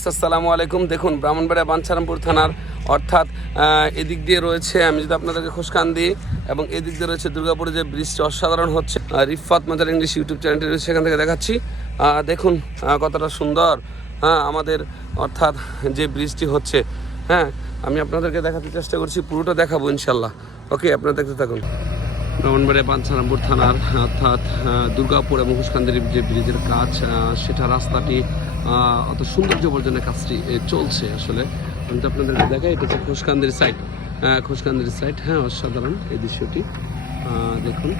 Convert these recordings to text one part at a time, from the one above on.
আসসালামু আলাইকুম। দেখুন ব্রাহ্মণবাড়িয়া বাঞ্ছারামপুর থানার অর্থাৎ এদিক দিয়ে রয়েছে, আমি যদি আপনাদেরকে খোঁজখান দিই, এবং এদিক দিয়ে রয়েছে দুর্গাপুরে যে ব্রিজটি অসাধারণ হচ্ছে, রিফাত মাজার ইংলিশ ইউটিউব চ্যানেলটি রয়েছে, সেখান থেকে দেখাচ্ছি। দেখুন কতটা সুন্দর আমাদের অর্থাৎ যে ব্রিজটি হচ্ছে। আমি আপনাদেরকে দেখাতে চেষ্টা করছি, পুরোটা দেখাবো ইনশাল্লাহ। ওকে, আপনারা দেখতে থাকুন। ব্রাহ্মণবাড়িয়া বাঞ্ছারামপুর থানার অর্থাৎ দুর্গাপুর এবং ঘোষখান্দির যে ব্রিজের কাজ, সেটা রাস্তাটি অত সৌন্দর্য বর্জনের কাজটি চলছে। আসলে আমি তো আপনাদেরকে দেখাই, এটা হচ্ছে ঘোষখান্দির সাইড, ঘোষখান্দির সাইড। অসাধারণ এই দৃশ্যটি দেখুন।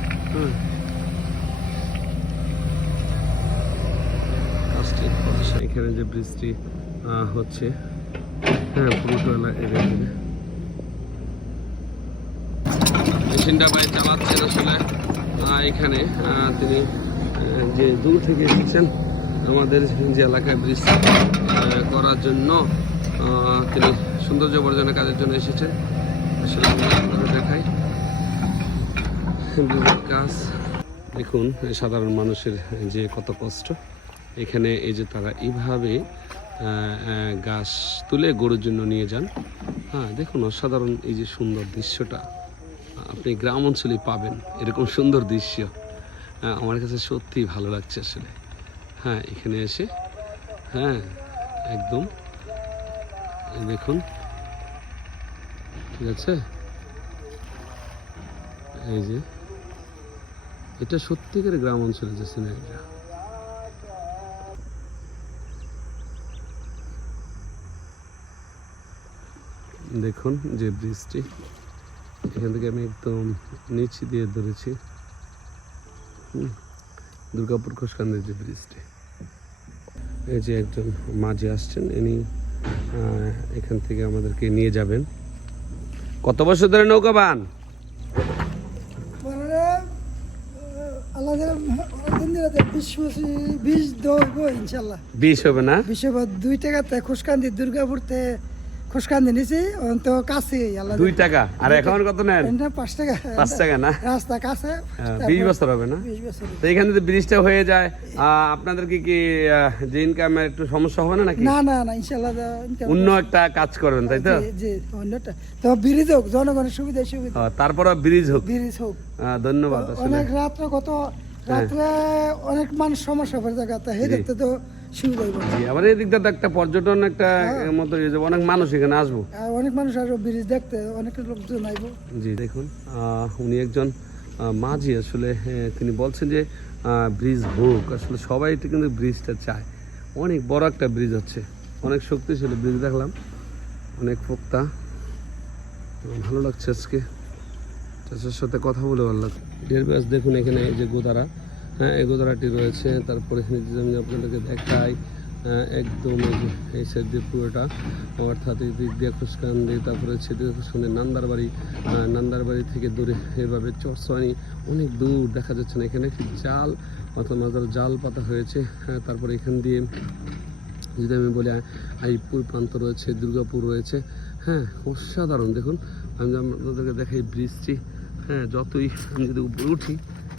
এখানে যে ব্রিজটি হচ্ছে, পুরোটা মেশিনটা ভাই চালাচ্ছেন আসলে। এখানে তিনি যে দূর থেকে এসেছেন আমাদের যে এলাকায় ব্রিজ করার জন্য, তিনি সৌন্দর্য বর্জনের কাজের জন্য এসেছেন। আসলে দেখাই ব্রিজের কাজ দেখুন, সাধারণ মানুষের যে কত কষ্ট। এখানে এই যে তারা এইভাবে গাছ তুলে গরুর জন্য নিয়ে যান। দেখুন অসাধারণ এই যে সুন্দর দৃশ্যটা আপনি গ্রাম অঞ্চলে পাবেন, এরকম সুন্দর দৃশ্য। আমার কাছে সত্যিই ভালো লাগছে আসলে। এখানে এসে একদম দেখুন, ঠিক আছে। এই যে এটা সত্যিকার গ্রাম অঞ্চলে যে সিনারিটা। দেখুন যে ব্রিজটি, এখান থেকে আমি একদম নিচে দিয়ে ধরেছি দুর্গাপুর ঘোষখান্দির যে ব্রিজটি। এই যে একজন মাঝি আসছেন, ইনি এখান থেকে আমাদেরকে নিয়ে যাবেন। কত বছর ধরে নৌকা বান? 20 হবে না? 2 টাকাতে খোসকান্দি দুর্গাপুরতে খোসকান্দি নিছি তো কাছে 2 টাকা। আর এখন কত নেন? 5 টাকা। 5 টাকা না, রাস্তা কাছে। 20 বছর হবে না? 20 বছর। তো এখানে যদি ব্রিজটা হয়ে যায়, আপনাদের কি যে ইনকামের একটু সমস্যা হবে না নাকি? না না না, ইনশাআল্লাহ অন্য একটা কাজ করবেন, তাই তো? জি, অন্যটা তো ব্রিজ হোক, জনগণের সুবিধা। তারপর ব্রিজ হোক। ধন্যবাদ। অনেক রাত্রে অনেক মানুষ সমস্যা পড়ে জায়গাতে, হে দেখতে তো সুবিধা হবে। আবার এই দিকটা একটা পর্যটন একটা মতো অনেক মানুষ এখানে আসবো, অনেক মানুষ আসবো ব্রিজ দেখতে, অনেক লোকজন আসবো। জি দেখুন, উনি একজন মাঝি আসলে। তিনি বলছেন যে ব্রিজ হোক, আসলে সবাই কিন্তু ব্রিজটা চায়। অনেক বড় একটা ব্রিজ হচ্ছে, অনেক শক্তিশালী ব্রিজ দেখলাম, অনেক পোক্তা। ভালো লাগছে আজকে চাষের সাথে কথা বলে ভালো লাগছে। ডেরবাস দেখুন, এখানে এই যে গোদারা, এই গোদারাটি রয়েছে। তারপরে আমি আপনাদেরকে দেখাই একদম এই সাইড দিয়ে পুরোটা, অর্থাৎ এই দিক দিয়ে খোসকান্দি, তারপরে সেদিকে খোসকান্দি নান্দারবাড়ি থেকে দূরে এভাবে চরসানি অনেক দূর দেখা যাচ্ছে না। এখানে একটি জাল অথবা নজর জাল পাতা হয়েছে। তারপরে এখান দিয়ে যদি আমি বলি আইপুর প্রান্ত রয়েছে, দুর্গাপুর রয়েছে। অসাধারণ। দেখুন আমি আপনাদেরকে দেখাই ব্রিজটি। যতই আমি যদি উপরে উঠি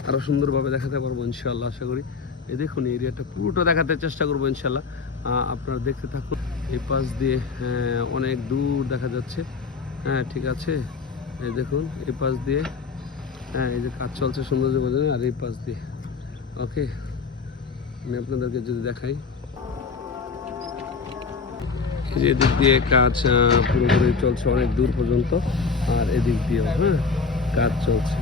আরও সুন্দরভাবে দেখাতে পারবো ইনশাল্লাহ, আশা করি। এই দেখুন এরিয়াটা পুরোটা দেখাতে চেষ্টা করবো ইনশাল্লাহ। আপনারা দেখতে থাকুন। এই পাশ দিয়ে অনেক দূর দেখা যাচ্ছে। ঠিক আছে, এই দেখুন এই পাশ দিয়ে এই যে কাজ চলছে সৌন্দর্য বোঝানো, আর এই পাশ দিয়ে। ওকে, আমি আপনাদেরকে যদি দেখাই, যে এদিক দিয়ে কাজ পুরোপুরি চলছে অনেক দূর পর্যন্ত, আর এদিক দিয়েও কাজ চলছে।